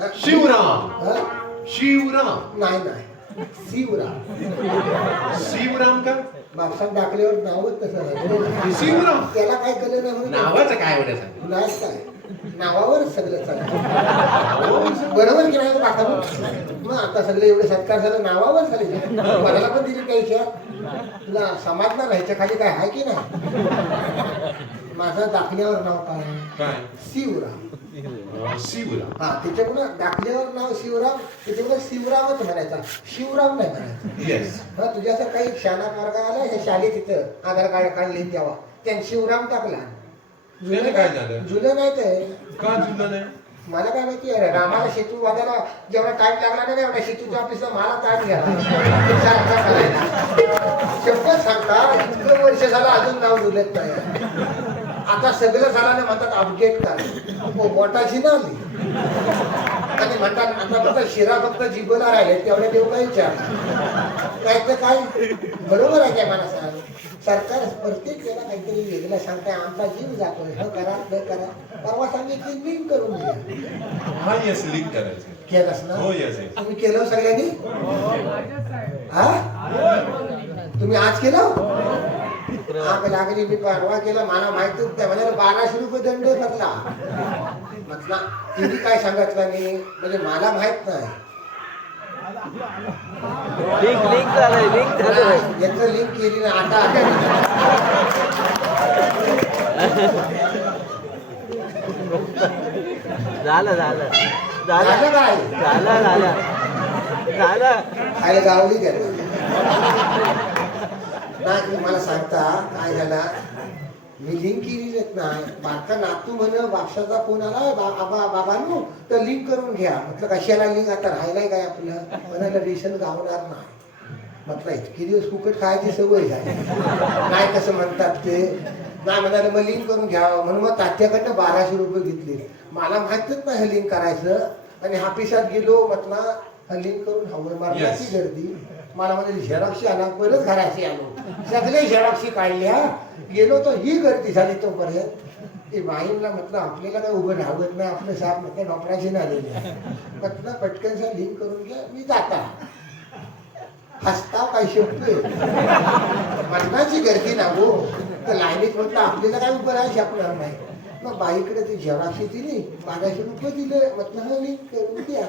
शिवराम? शिवराम. नाही नाही. शिवराम. शिवराम का? बापसात दाखल्यावर नावच तसं. शिवराम. त्याला काय केलं नाही नावाचं काय सांग? नाही काय? नावावर सगळं चालतं बरोबर की नाही? मग आता सगळे एवढे सत्कार झालं नावावर झाले. कोणाला पण दिली काही विचार तुला समाजला राहायच्या खाली काय आहे की नाही? माझं दाखल्यावर नाव काय? शिवराम. शिवराम. हा त्याच्यामुळे दाखल्यावर नाव शिवराम त्याच्यामुळे शिवरामच म्हणायचा. शिवराम नाही म्हणायचा. हा तुझ्या असं काही शाळा मार्ग आला ह्या शाळेत तिथं आधार कार्ड काढले तेव्हा त्याने शिवराम टाकला. त्याने काय झालं? जुलं नाही ते का जुळलं नाही मला काय माहिती आहे रामाला शेतू वाजायला जेवढा टाइम लागला नाही एवढा शेतूच्या ऑफिसला मला टाइम घ्या शपथ सांगता इतकं वर्ष झालं अजून नाव जुलत नाही. आता सगळं झालं म्हणतात अपडेट कर. बोटाची ना आली. आणि म्हणतात आता फक्त शिरा फक्त जिभला राहिले तेवढ्या देऊ काही विचार काय तर काय? बरोबर आहे काय मला सांग सरकार प्रत्येक वेळेला काहीतरी वेगळं सांगताय आमचा जीव जातोय हे करा ते करा. परवा सांगितली लिंक करून द्या हा येस लिंक करायचं. केलंस ना? हो येस तुम्ही केलं सगळ्यांनी? हा? तुम्ही आज केलं आग लागली मी परवा केलं मला माहिती त्या म्हणजे बाराशे रुपये दंड भरला. म्हटला तुम्ही काय सांगितलं नाही? म्हणजे मला माहीत नाही. लिंक लिंक झालंय लिंक झालंय. याचं लिंक केली ना आता झालं झालं. झालं. झालं काय? झालं झालं. झालं. खायला गावली त्याला. नाही तुम्ही मला सांगता काय झाला? मी लिंक केली नाही. माझा नातू म्हण बापशाचा फोन आला बाबा बाबांनो तर लिंक करून घ्या. म्हटलं कशाला लिंक आता राहिलाय काय आपलं? म्हणाला रेशन गावणार नाही. म्हटलं इतके दिवस फुकट खायची सवय झाली. नाही कसं म्हणतात ते. नाही म्हणाले मग लिंक करून घ्यावं म्हणून मग तात्याकडनं बाराशे रुपये घेतले. मला माहितच नाही हे लिंक करायचं. आणि हापिसात गेलो म्हटलं लिंक करून हवं मारण्याची Yes. गर्दी. मला म्हणजे झेरॉक्सी आला परत घराशी आलो. सगळे झेरॉक्सी काढल्या. गेलो तर ही गर्दी झाली तोपर्यंत. ते बाईंना म्हटलं आपल्याला काय उभं राहत नाही. आपलं साहेब म्हटलं ऑपरेशन आलेले आहे. म्हटलं पटकनचा लिंक करून घ्या. मी जाता. हसता काय शब्द मरणाची गर्दी ना हो. तर लाईनीत म्हटलं आपल्याला काय उभं राहायचं आपल्याला नाही. मग बाईकडे ती झेरॉक्सी दिली. बाराशे रुपये दिले. म्हटलं हा लिंक करून द्या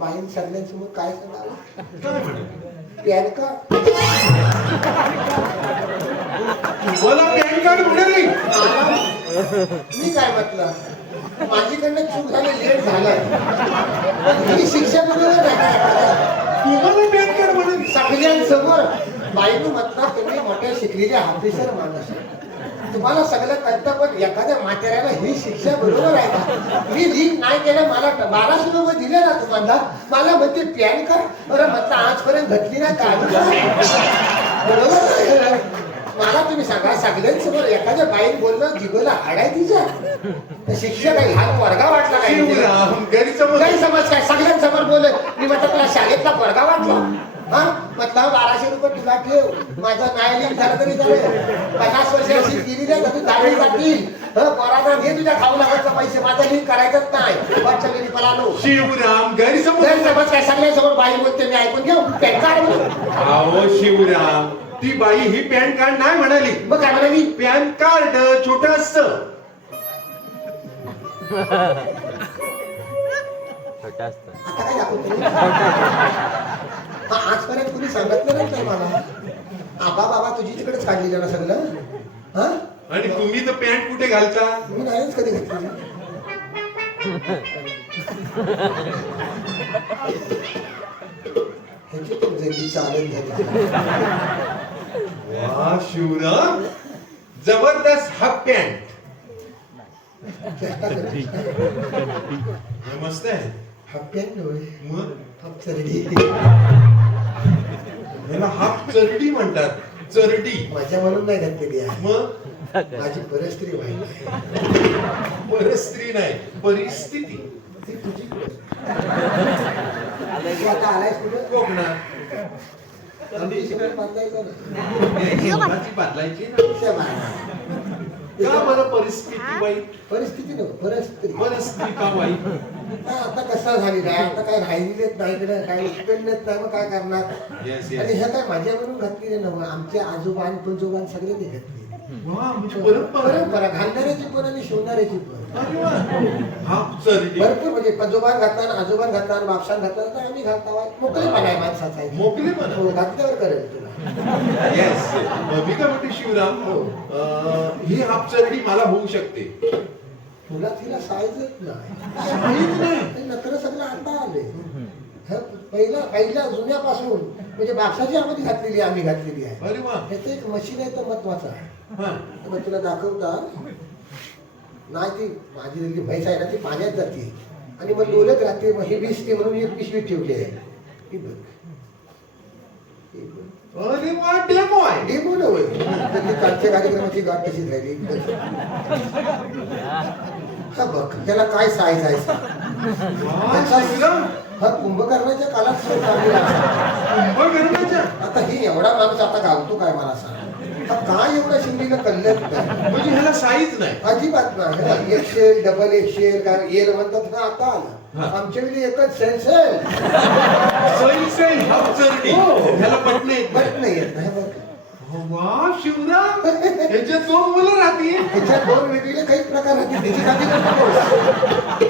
बाईन सगळ्यांसमोर काय म्हणे? पॅन कार्ड मला पॅन कार्ड म्हणाली मी काय म्हटलं? माझीकडनं चूक झाली लेट झालं पण ही शिक्षा आहे तुम्हाला पॅन कार्ड म्हणाली सगळ्यांसमोर बाईनं म्हटलं तुम्ही मोठ्या शिकलेले ऑफिसर माणूस. तुम्हाला सगळं कळतं पण एखाद्या म्हाताऱ्याला ही शिक्षा बरोबर आहे का? मी लिंक नाही केलं मला बाराशे रुपये दिले ना तुम्हाला. मला म्हणते पॅन कार्ड अरे म्हटलं आजपर्यंत घटली नाही काय बरोबर. मला तुम्ही सांगा सगळ्यांसमोर एखाद्या बाईक बोलणं जिभेला हाडाय तिच्या. तर शिक्षक आहे हा वर्गा वाटला काय गैरसमज. समज काय? सगळ्यांसमोर बोलले. मी म्हटलं तुला शाळेतला वर्गा वाटला? हा? म्हटलं बाराशे रुपये तुला ठेव माझं नाही लिंक झालं तरी चालेल पन्नास वर्ष अशी गेली नाही तर तू दाढी जातील. हं, घे तुझ्या खाऊ लागायचं पैसे माझं लिंक करायचंच नाही. शिवराम गैरसमज समज काय सगळ्यांसमोर बाई बोलते मी ऐकून घेऊ. पॅन कार्ड म्हणून शिवराम ती बाई ही पॅन कार्ड नाही म्हणाली. मग काय म्हणाली? पॅन कार्ड छोट असत छोटं असतं हा आजपर्यंत कुणी सांगितलं नाही मला? आबा बाबा तुझी तिकडेच काढलेलं ना सगळं. हा? आणि तुम्ही तर पॅन्ट कुठे घालता? मी नाहीच कधी घेतली. ह्याची पण जगी चालेल झाली वा शिवराम. जबरदस्त हाफ पॅन्ट. चेष्टा करते. मस्त आहे. हप चरडी ह्याला हाफ चरडी म्हणतात चरडी माझ्या म्हणून नाही घातलेली आहे मग माझी परिस्थिती वाईट आहे परस्त्री नाही परिस्थिती ती तुझी आता आलायस कुठे कोकणात बदलायची ना. का बरं परिस्थिती वाईट परिस्थिती नको परिस्थिती परिस्थिती का वाईट हा, आता कसं झाली आता काय राहिलेच नाही इकडे काय नाही मग काय करणार? आणि ह्या काय माझ्यावरून घातलेले नव्हे आमचे आजोबान पंजोबान सगळे ते घातले. परंपरा परंपरा घालणाऱ्याची पण आणि शिवणाऱ्याची पण भरपूर म्हणजे पंजोबान घातला आजोबान घातला बापशान घातला तर आम्ही घालता मोकळेपणा आहे माणसाचा. मोकळेपणा? हो, घातल्यावर करेल तुला. येस मी काय म्हणते शिवराम? हो. ही हाफ चरडी मला होऊ शकते. तुला तिला साईजच नाही. हे नखरं सगळं आता आले. पहिला पहिल्या जुन्यापासून म्हणजे बापसाची आम्ही घातलेली आम्ही घातलेली आहे. अरे वा. ह्याचं एक मशीन आहे तर महत्वाचं आहे. मग तुला दाखवता नाही ती माझी जी म्हैस आहे ना ती पाण्यात जाते. आणि मग डोलत राहते मग ही भिजते म्हणून एक पिशवी ठेवली आहे. अरे वा डेमो आहे. डेमो न होय. कालच्या कार्यक्रमाची गाठ तशीच राहिली हा बघ त्याला काय साईज आहे? हा कुंभकर्णाच्या काळात सुरू. कुंभकर्णाच्या आता ही एवढा माणूस आता घालतो काय मला सांग हा काय एवढा कल्ल्यात नाही म्हणजे ह्याला साईज नाही अजिबात नाही एक्सेल डबल एक्सेल काय एल म्हणतात ना आता हा. आलं आमच्या वेळी एकच सेन्स हो. ह्याला पटणे येत नाही. बट नाही येत नाही बरं. वा शिवराम ह्याच्यात दोन मुलं राहतील त्याच्यात दोन वेगवेगळे काही प्रकार आहेत त्याची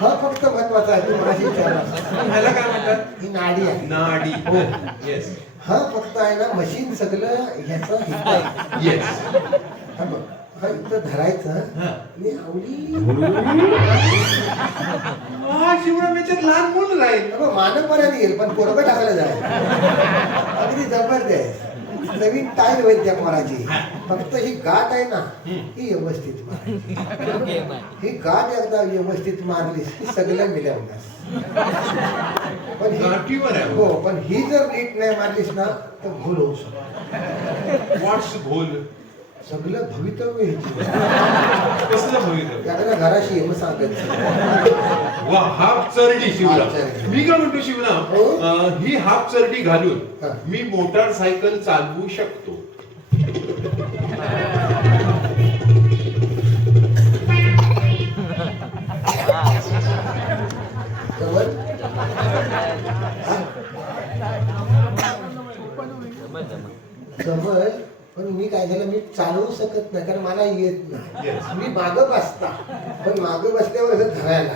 हा फक्त महत्त्वाचा आहे तू माझी विचारला ह्याला काय म्हणतात? ही नाडी आहे. नाडी. हो. येस हा फक्त आहे ना मशीन सगळं ह्याचं हिस्सा आहे. येस हा बघ हा इथं धरायचं. आणि आवडी वा शिवराम याच्यात लहान मुलं राहील. अगं मानवपर्यंत येईल पण पोरगं टाकायला जाईल. अगदी जबरदस्त. नवीन टाईल त्या पोराची फक्त ही गाठ आहे ना ही व्यवस्थित मारायची. ही गाठ एकदा व्यवस्थित मारलीस की सगळं मिळवणार पण ही- हो पण ही जर नीट नाही मारलीस ना तर भूल होऊ शकतो. व्हॉट्स भोल सगळं भवितव्य कसलं भवितव्य त्याकडे घराशी येऊन सांगायचं वा हाफ चरडी शिवराम. मी काय म्हणतो शिवराम हो. ही हाफ चरडी घालून. मी मोटारसायकल चालवू शकतो चालवू शकत नाही कारण मला येत नाही. मी मागं बसता पण मागं बसल्यावर असं धरायला.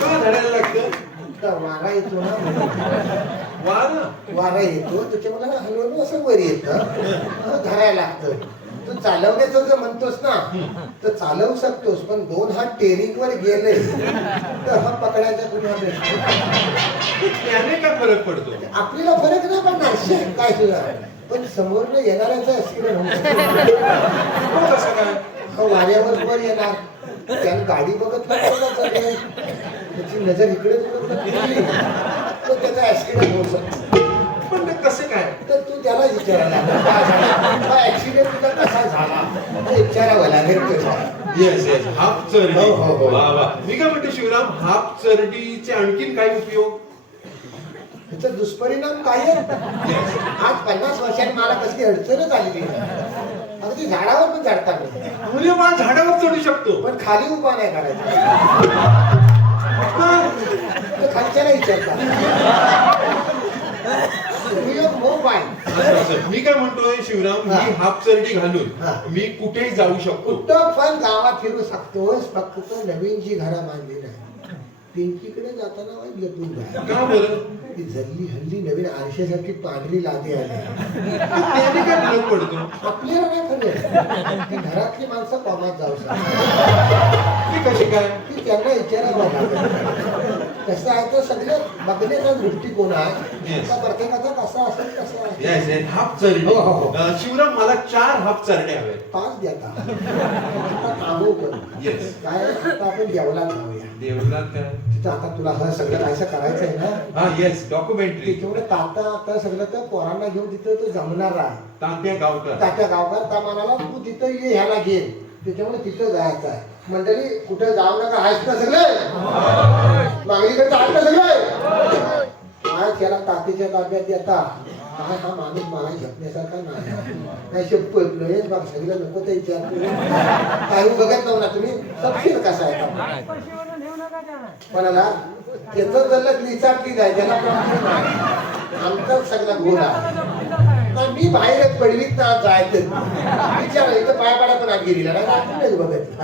का धरायला लागतं? तर वारा येतो ना. वारा? येतो त्याच्यामुळे हलवून असं वर येतं. धरायला लागतं. तू चालवण्याचं जर म्हणतोस ना तर चालवू शकतोस पण दोन हात टेरिंग वर गेले तर हा पकडायचा भेटतो त्याने काय फरक पडतो? आपल्याला फरक नाही पडणार काय तुझा पण समोरनं येणाऱ्याचा ऍक्सिडेंट हो, हा वाऱ्यावर वर येणार? त्यानं गाडी बघत नाही. त्याची नजर इकडे तर त्याचा ऍक्सिडेंट होऊ शकतो पण ते कसं काय? तर तू त्याला विचारायला? हा ऍक्सिडेंट कसा झाला? विचारावं लागेल. येस येस हाफ चरडी हो, हो, हो. मी काय म्हणतो शिवराम हाफ चरडीचे आणखीन काय उपयोग? ह्याचा दुष्परिणाम काय? आहे आज पन्नास वर्षांनी मला कसली अडचणच आलेली. अगदी झाडावर पण चढता मुले बा झाडावर चढू शकतो. पण खाली उभा नाही करायचा. खालच्याला विचारता. मी काय म्हणतोय शिवराम. मी हाफ चरडी. घालून मी कुठेही जाऊ शकतो. कुठं पण गावात फिरू शकतोस फक्त नवीन जी घरा बांधली नाही. पिंकीकडे जाताना वाईट घेतून का बरं? ती जल्ली हल्ली नवीन आरशासारखी पांढरी लादी आली त्याने काय फरक पडतो? आपल्याला नाही खरं ती घरातली माणसं कामात जाऊ शकतात. ती कशी काय? ती त्यांना विचारावं लागेल कसं आहे तर सगळे बघण्याचा दृष्टिकोन आहे. प्रत्येकाचा कसा असेल तसा येस येस हाफ चरडी हो, हो, हो. अं, शिवराम मला चार हाफ चरड्या हव्या पाच देता आता. थांबवू करू येस काय आता आपण देवला जाऊया. काय? तिथं आता तुला हा सगळं कायचं करायचं आहे ना? हा येस डॉक्युमेंटरी त्याच्यामुळे ताता आता सगळं तर पोरांना घेऊन तिथं तो जमणार आहे. तात्या गावकर. तात्या गावकर त्या म्हणाला तू तिथं ये ह्याला घे. त्याच्यामुळे तिथं जायचं आहे. मंडळी कुठे जाऊ नका आहेत ना सगळे? मागणीकडे आहेत ना सगळे? काय त्याला तात्याच्या ताब्यात देता. काय हा माणूस मला झपण्यासारखा नाही नाही शपथ लयच बघ सगळं नको ते विचार काही बघत नव्हता तुम्ही तपशील कसा आहे का? कोणाला त्याचं जल्लक निचाटली जाय त्याला आमचाच आमचा सगळा घोडा आहे. मी बाहेरच पडवीत ना जायचं विचार इथं पाय पडा पण गिरीला नाही बघत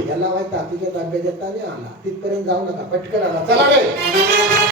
याला माहीत तातीच्या ताब्यात येताना आला तिथपर्यंत जाऊ नका पटकन आला चला